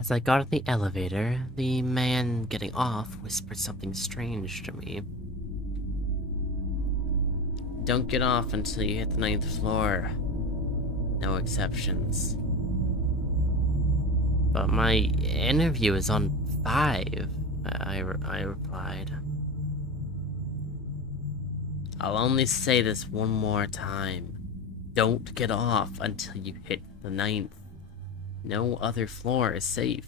As I got in the elevator, the man getting off whispered something strange to me. Don't get off until you hit the 9th floor. No exceptions. But my interview is on 5, I replied. I'll only say this one more time. Don't get off until you hit the 9th. No other floor is safe.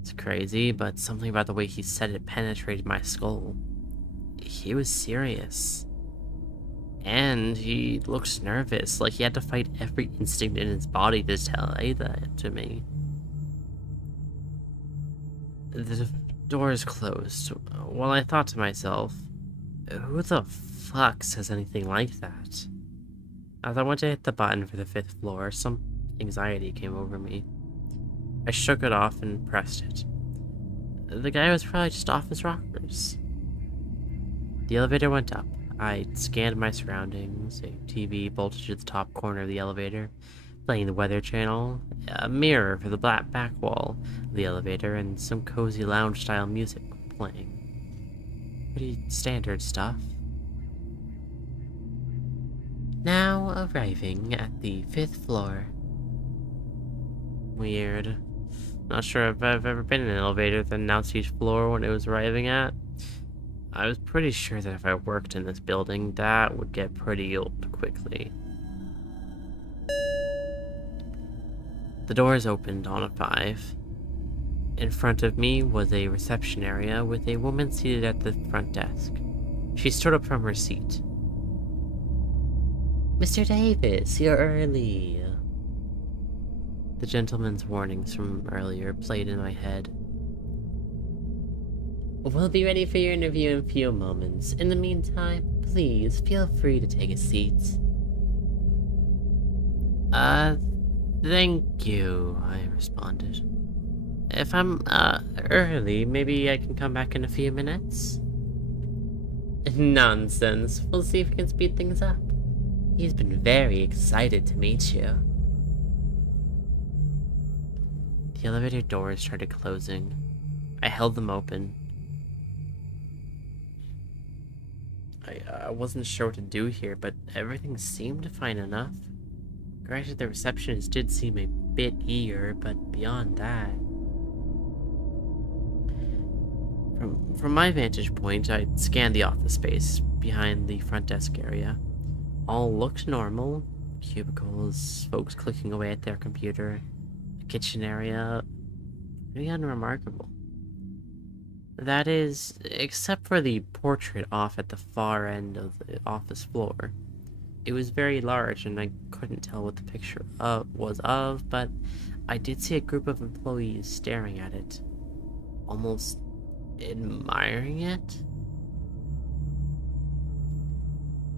It's crazy, but something about the way he said it penetrated my skull. He was serious. And he looked nervous, like he had to fight every instinct in his body to say that to me. The door is closed. Well, I thought to myself, who the fuck says anything like that? As I went to hit the button for the 5th floor, some anxiety came over me. I shook it off and pressed it. The guy was probably just off his rockers. The elevator went up. I scanned my surroundings, a TV bolted to the top corner of the elevator, playing the Weather Channel, a mirror for the back wall of the elevator, and some cozy lounge-style music playing. Pretty standard stuff. Now arriving at the 5th floor. Weird. Not sure if I've ever been in an elevator that announced each floor when it was arriving at. I was pretty sure that if I worked in this building, that would get pretty old quickly. The doors opened on a 5. In front of me was a reception area with a woman seated at the front desk. She stood up from her seat. Mr. Davis, you're early. The gentleman's warnings from earlier played in my head. We'll be ready for your interview in a few moments. In the meantime, please feel free to take a seat. Thank you, I responded. If I'm, early, maybe I can come back in a few minutes? Nonsense. We'll see if we can speed things up. He's been very excited to meet you. The elevator doors started closing. I held them open. I wasn't sure what to do here, but everything seemed fine enough. Granted, the receptionist did seem a bit eager, but beyond that... From my vantage point, I scanned the office space behind the front desk area. All looked normal. Cubicles, folks clicking away at their computer, a kitchen area, pretty unremarkable. That is, except for the portrait off at the far end of the office floor. It was very large and I couldn't tell what the picture was of, but I did see a group of employees staring at it, almost admiring it.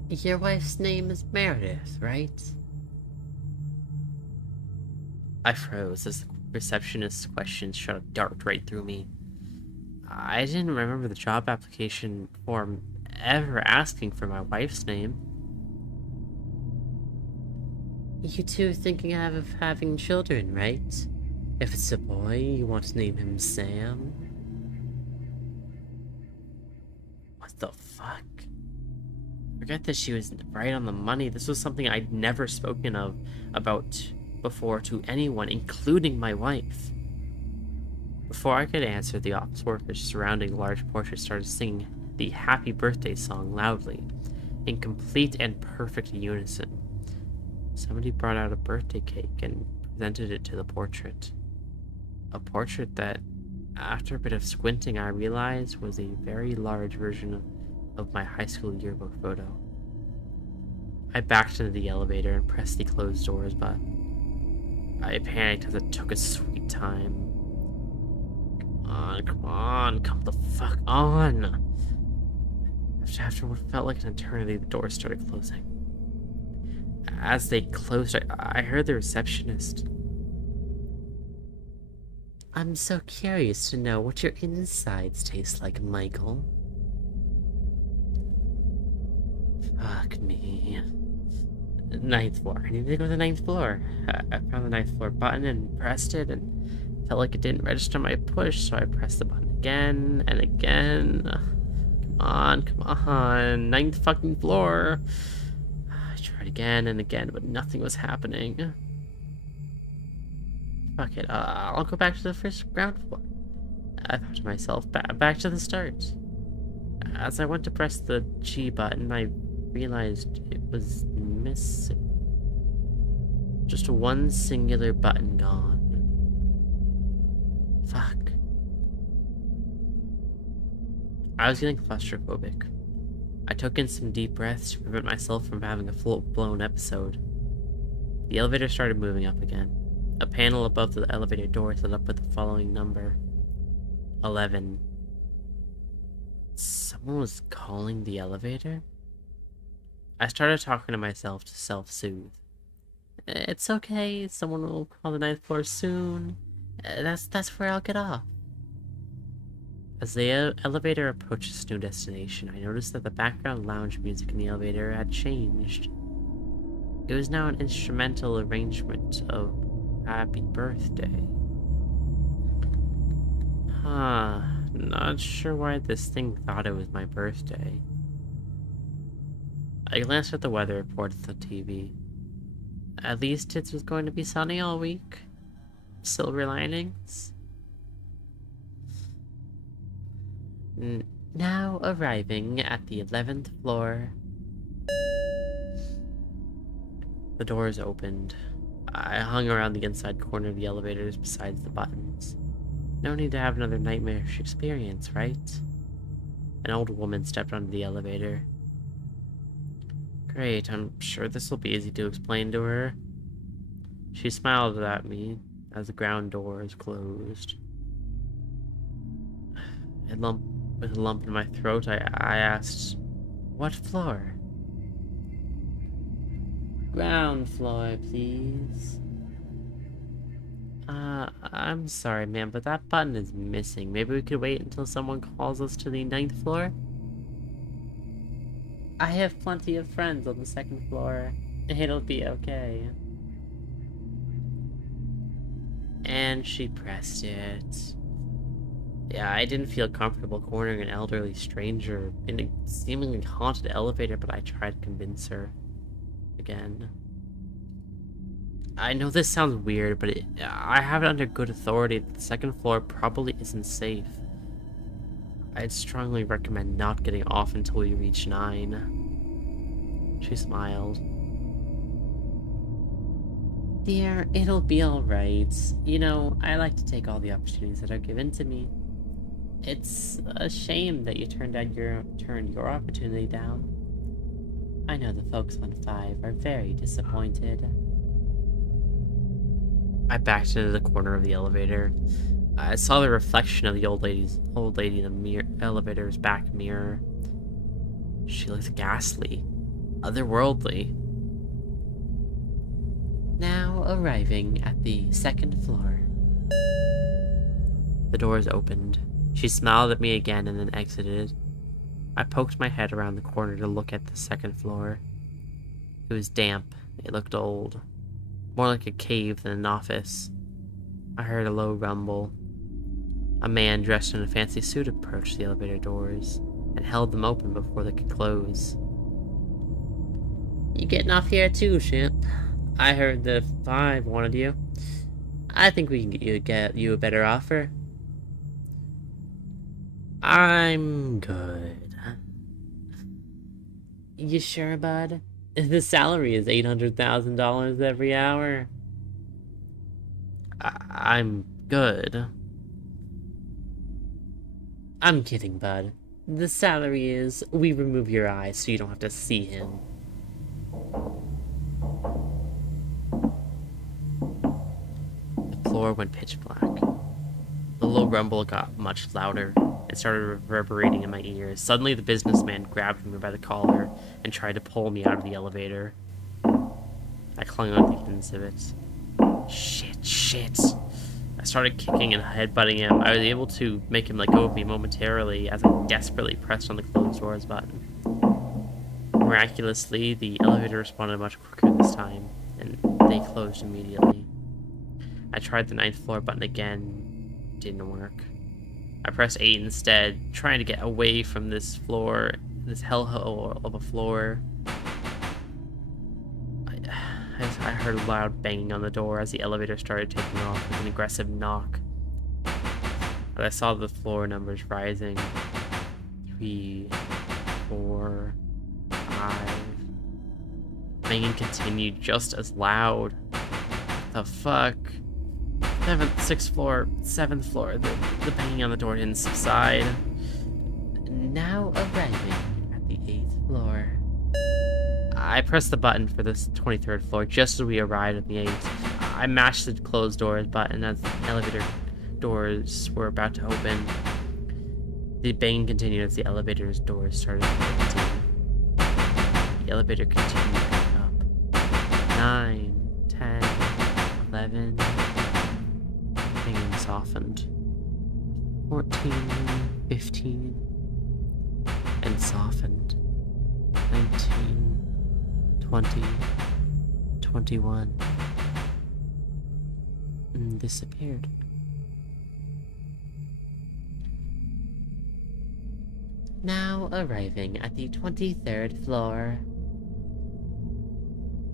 Your wife's name is Meredith, right? I froze as the receptionist's questions shot a dart right through me. I didn't remember the job application form ever asking for my wife's name. You two thinking of having children, right? If it's a boy, you want to name him Sam? What the fuck? Forget that she was right on the money. This was something I'd never spoken about before to anyone, including my wife. Before I could answer, the office workers surrounding the large portrait started singing the Happy Birthday song loudly, in complete and perfect unison. Somebody brought out a birthday cake and presented it to the portrait. A portrait that, after a bit of squinting, I realized was a very large version of my high school yearbook photo. I backed into the elevator and pressed the closed doors, but I panicked as it took a sweet time. Come on, come the fuck on! After what felt like an eternity, the doors started closing. As they closed, I heard the receptionist. I'm so curious to know what your insides taste like, Michael. Fuck me. Ninth floor. I need to go to the ninth floor. I found the ninth floor button and pressed it, and felt like it didn't register my push, so I pressed the button again and again. Come on, come on. Ninth fucking floor. I tried again and again, but nothing was happening. Fuck it. I'll go back to the first ground floor. I thought to myself, back to the start. As I went to press the G button, I realized it was missing. Just one singular button gone. Fuck. I was getting claustrophobic. I took in some deep breaths to prevent myself from having a full-blown episode. The elevator started moving up again. A panel above the elevator door lit up with the following number. 11. Someone was calling the elevator? I started talking to myself to self-soothe. It's okay, someone will call the ninth floor soon. That's where I'll get off. As the elevator approached its new destination, I noticed that the background lounge music in the elevator had changed. It was now an instrumental arrangement of Happy Birthday. Not sure why this thing thought it was my birthday. I glanced at the weather report at the TV. At least it was going to be sunny all week. Silver linings. Now arriving at the 11th floor. The doors opened. I hung around the inside corner of the elevators besides the buttons. No need to have another nightmarish experience, right? An old woman stepped onto the elevator. Great, I'm sure this will be easy to explain to her. She smiled at me as the ground doors closed. With a lump in my throat, I asked, "What floor?" "Ground floor, please." I'm sorry, ma'am, but that button is missing. Maybe we could wait until someone calls us to the ninth floor? I have plenty of friends on the second floor. It'll be okay. And she pressed it. Yeah, I didn't feel comfortable cornering an elderly stranger in a seemingly haunted elevator, but I tried to convince her. Again. I know this sounds weird, but I have it under good authority that the second floor probably isn't safe. I'd strongly recommend not getting off until we reach 9. She smiled. Dear, it'll be alright. You know, I like to take all the opportunities that are given to me. It's a shame that you turned your opportunity down. I know the folks on 5 are very disappointed. I backed into the corner of the elevator. I saw the reflection of the old lady in the elevator's back mirror. She looked ghastly, otherworldly. Now arriving at the second floor. The doors opened. She smiled at me again and then exited. I poked my head around the corner to look at the second floor. It was damp. It looked old. More like a cave than an office. I heard a low rumble. A man dressed in a fancy suit approached the elevator doors and held them open before they could close. You getting off here too, Shimp? I heard the 5 wanted you. I think we can get you a better offer. I'm good. You sure, bud? The salary is $800,000 every hour. I'm good. I'm kidding, bud. The salary is we remove your eyes so you don't have to see him. The floor went pitch black. The low rumble got much louder and started reverberating in my ears. Suddenly, the businessman grabbed me by the collar and tried to pull me out of the elevator. I clung on to the ends of it. Shit. I started kicking and headbutting him. I was able to make him let go of me momentarily as I desperately pressed on the closed doors button. Miraculously, the elevator responded much quicker this time, and they closed immediately. I tried the 9th floor button again. Didn't work. I pressed 8 instead, trying to get away from this floor, this hellhole of a floor. I heard a loud banging on the door as the elevator started taking off with an aggressive knock. But I saw the floor numbers rising. 3, 4, 5. Banging continued just as loud. The fuck? 7th, 6th floor, 7th floor. The banging on the door didn't subside. Now arriving at the 8th floor. I pressed the button for this 23rd floor just as we arrived at the 8th. I mashed the closed doors button as the elevator doors were about to open. The banging continued as the elevator's doors started opening. The elevator continued going up. 9, 10, 11. Banging softened. 14, 15. And softened. 19, 20, 21. And disappeared. Now arriving at the 23rd floor.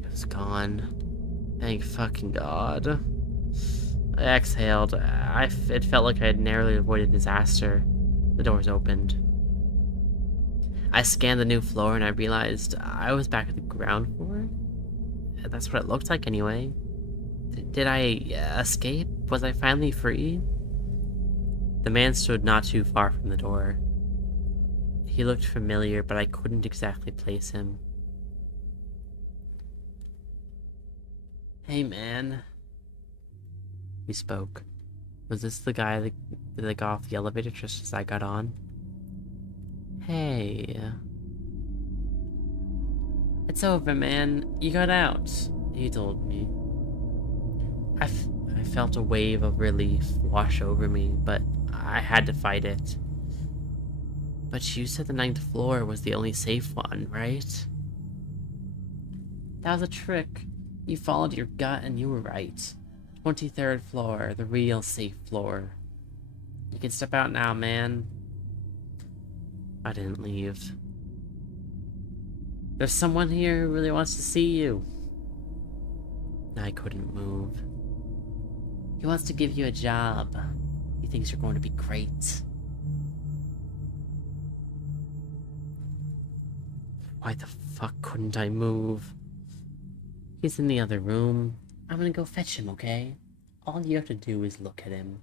It was gone. Thank fucking God. I exhaled. It felt like I had narrowly avoided disaster. The doors opened. I scanned the new floor and I realized I was back at the ground floor. That's what it looked like anyway. Did I escape? Was I finally free? The man stood not too far from the door. He looked familiar, but I couldn't exactly place him. Hey, man. He spoke. Was this the guy that got off the elevator just as I got on? Hey. It's over, man. You got out, he told me. I felt a wave of relief wash over me, but I had to fight it. But you said the 9th floor was the only safe one, right? That was a trick. You followed your gut and you were right. 23rd floor, the real safe floor. You can step out now, man. I didn't leave. There's someone here who really wants to see you. I couldn't move. He wants to give you a job. He thinks you're going to be great. Why the fuck couldn't I move? He's in the other room. I'm gonna go fetch him, okay? All you have to do is look at him.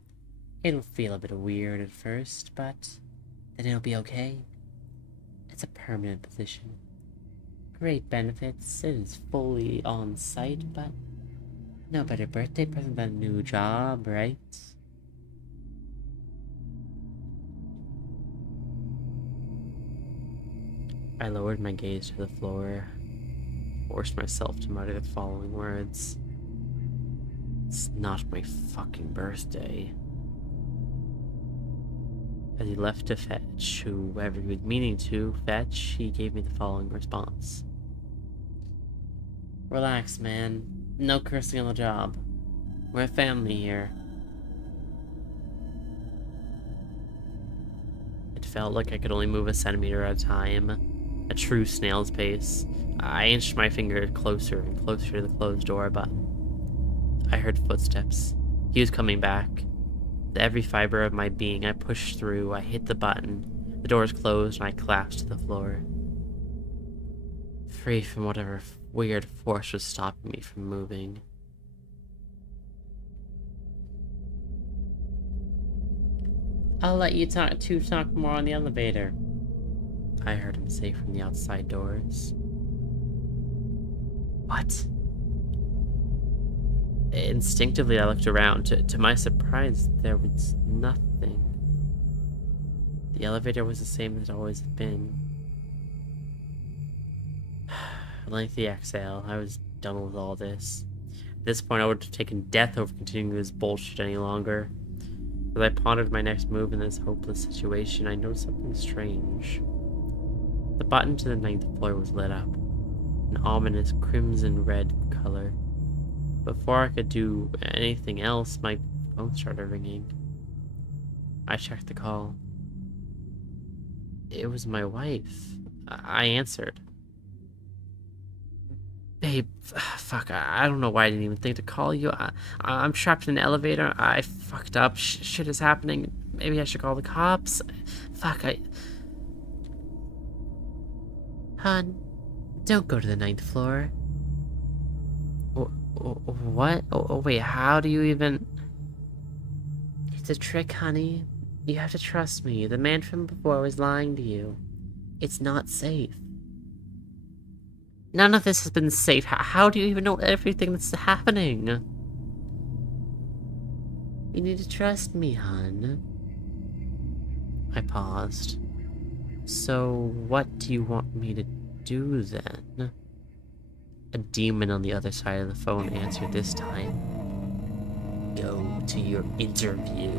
It'll feel a bit weird at first, but then it'll be okay. It's a permanent position. Great benefits, it is fully on site, but no better birthday present than a new job, right? I lowered my gaze to the floor, forced myself to mutter the following words. It's not my fucking birthday. As he left to fetch whoever he was meaning to fetch, he gave me the following response. Relax, man. No cursing on the job. We're a family here. It felt like I could only move a centimeter at a time. A true snail's pace. I inched my finger closer and closer to the closed door button. I heard footsteps. He was coming back. With every fiber of my being, I pushed through. I hit the button. The doors closed and I collapsed to the floor. Free from whatever weird force was stopping me from moving. I'll let you talk more on the elevator, I heard him say from the outside doors. What? Instinctively, I looked around. To my surprise, there was nothing. The elevator was the same as it always had been. A lengthy exhale. I was done with all this. At this point, I would have taken death over continuing this bullshit any longer. As I pondered my next move in this hopeless situation, I noticed something strange. The button to the 9th floor was lit up, an ominous crimson-red color. Before I could do anything else, my phone started ringing. I checked the call. It was my wife. I answered. Babe, fuck, I don't know why I didn't even think to call you. I'm trapped in an elevator. I fucked up. Shit is happening. Maybe I should call the cops. Fuck, Hun, don't go to the 9th floor. What? Oh, wait, how do you even... It's a trick, honey. You have to trust me. The man from before was lying to you. It's not safe. None of this has been safe. How do you even know everything that's happening? You need to trust me, hon. I paused. So, what do you want me to do then? A demon on the other side of the phone answered this time. Go to your interview.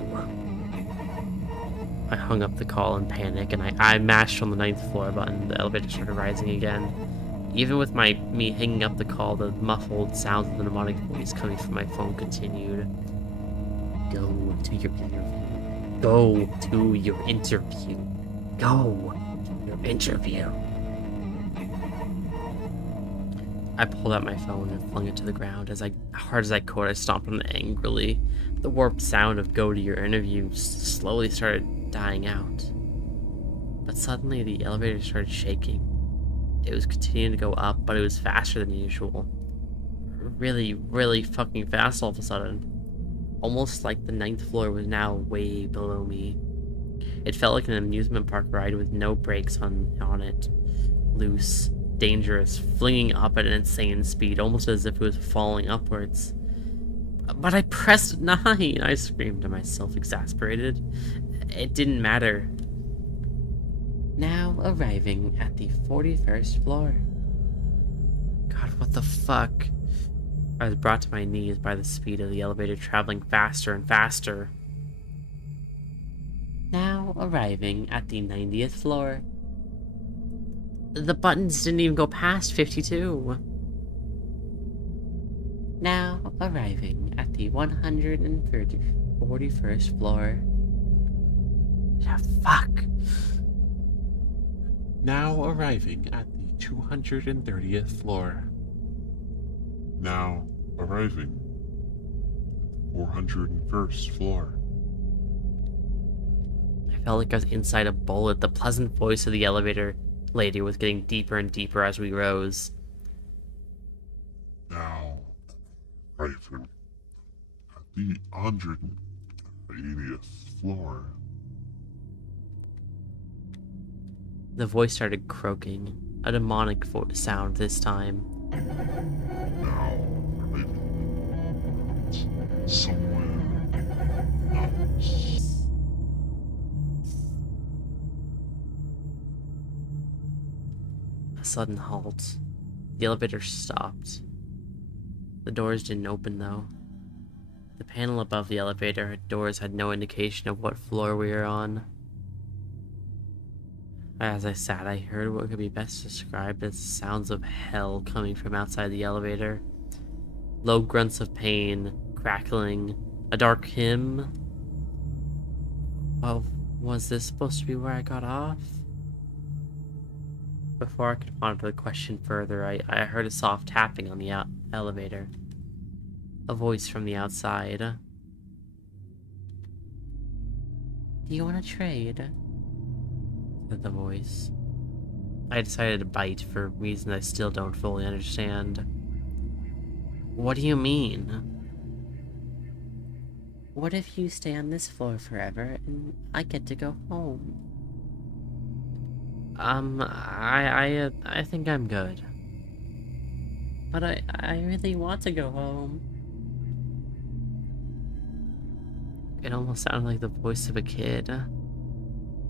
I hung up the call in panic, and I mashed on the 9th floor button. The elevator started rising again. Even with me hanging up the call, the muffled sounds of the mnemonic voice coming from my phone continued. Go to your interview. Go to your interview. Go to your interview. I pulled out my phone and flung it to the ground. Hard as I could, I stomped on it angrily. The warped sound of "go to your interview" slowly started dying out. But suddenly the elevator started shaking. It was continuing to go up, but it was faster than usual. Really, really fucking fast all of a sudden. Almost like the 9th floor was now way below me. It felt like an amusement park ride with no brakes on it. Loose, dangerous, flinging up at an insane speed, almost as if it was falling upwards. But I pressed 9! I screamed to myself, exasperated. It didn't matter. Now arriving at the 41st floor. God, what the fuck? I was brought to my knees by the speed of the elevator traveling faster and faster. Now arriving at the 90th floor. The buttons didn't even go past 52. Now arriving at the 141st floor. Yeah, fuck. Now arriving at the 230th floor. Now arriving at the 401st floor. I felt like I was inside a bullet. The pleasant voice of the elevator lady was getting deeper and deeper as we rose. Now arriving at the 180th floor. The voice started croaking, a demonic sound this time. Now arriving at somewhere else. A sudden halt. The elevator stopped. The doors didn't open, though. The panel above the elevator doors had no indication of what floor we were on. As I sat, I heard what could be best described as sounds of hell coming from outside the elevator. Low grunts of pain, crackling, a dark hymn. Well, was this supposed to be where I got off? Before I could ponder the question further, I heard a soft tapping on the elevator. A voice from the outside. Do you want to trade? Said the voice. I decided to bite for reasons I still don't fully understand. What do you mean? What if you stay on this floor forever and I get to go home? I think I'm good. But I really want to go home. It almost sounded like the voice of a kid.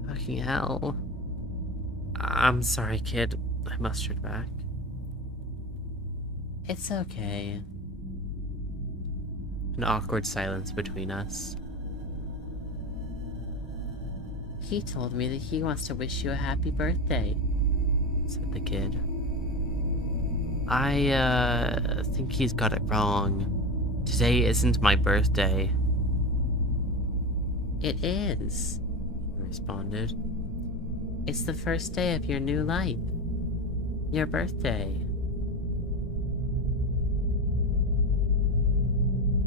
Fucking hell. I'm sorry, kid. I mustered back. It's okay. An awkward silence between us. He told me that he wants to wish you a happy birthday. said the kid. I think he's got it wrong. Today isn't my birthday. It is, he responded. It's the first day of your new life. Your birthday.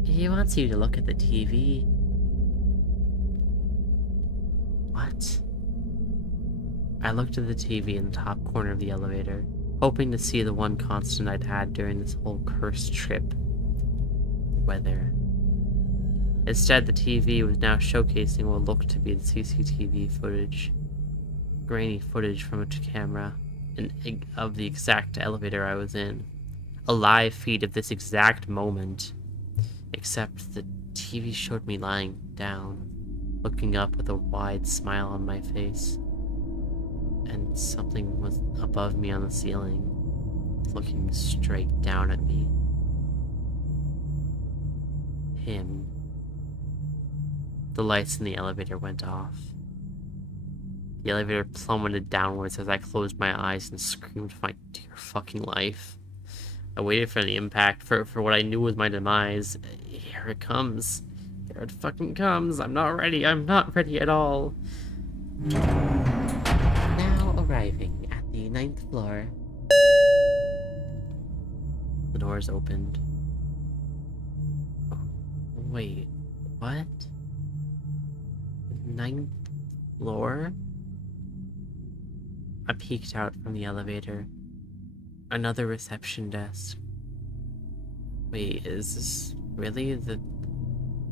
He wants you to look at the TV. What? I looked at the TV in the top corner of the elevator, hoping to see the one constant I'd had during this whole cursed trip. Weather. Instead, the TV was now showcasing what looked to be the CCTV footage. Grainy footage from a camera of the exact elevator I was in. A live feed of this exact moment. Except the TV showed me lying down, looking up with a wide smile on my face. And something was above me on the ceiling, looking straight down at me. Him. The lights in the elevator went off. The elevator plummeted downwards as I closed my eyes and screamed for my dear fucking life. I waited for the impact, for what I knew was my demise. Here it comes. Here it fucking comes. I'm not ready. I'm not ready at all. Now arriving at the 9th floor. The doors opened. Oh, wait, what? 9th floor? I peeked out from the elevator. Another reception desk. Wait, is this really the...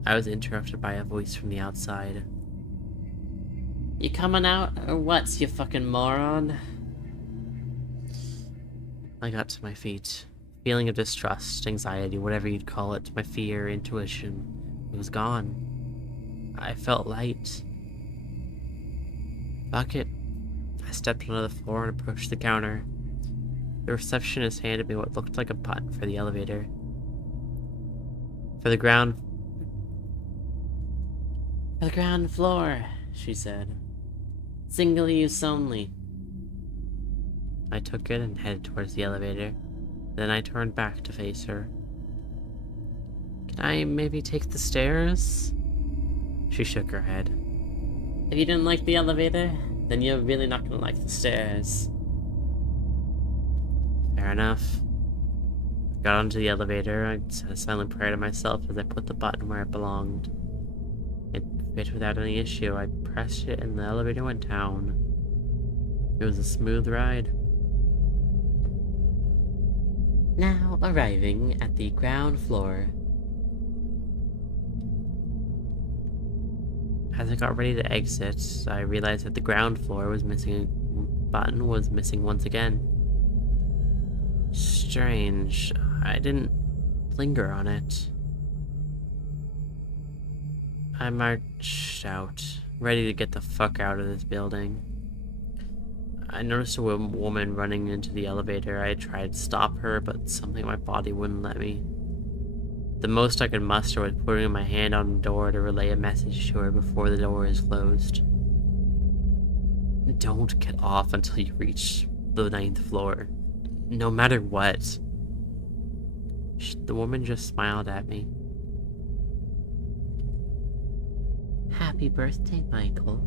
I was interrupted by a voice from the outside. You coming out, or what, you fucking moron? I got to my feet. Feeling of distrust, anxiety, whatever you'd call it, my fear, intuition, it was gone. I felt light. Fuck it. I stepped onto the floor and approached the counter. The receptionist handed me what looked like a button for the elevator. For the ground floor, she said. Single use only. I took it and headed towards the elevator. Then I turned back to face her. Can I maybe take the stairs? She shook her head. If you didn't like the elevator, then you're really not gonna like the stairs. Fair enough. I got onto the elevator. I said a silent prayer to myself as I put the button where it belonged. It fit without any issue. I pressed it and the elevator went down. It was a smooth ride. Now arriving at the ground floor. As I got ready to exit, I realized that the ground floor was missing. Button was missing once again. Strange. I didn't linger on it. I marched out, ready to get the fuck out of this building. I noticed a woman running into the elevator. I tried to stop her, but something in my body wouldn't let me. The most I could muster was putting my hand on the door to relay a message to her before the door is closed. Don't get off until you reach the 9th floor. No matter what. The woman just smiled at me. Happy birthday, Michael.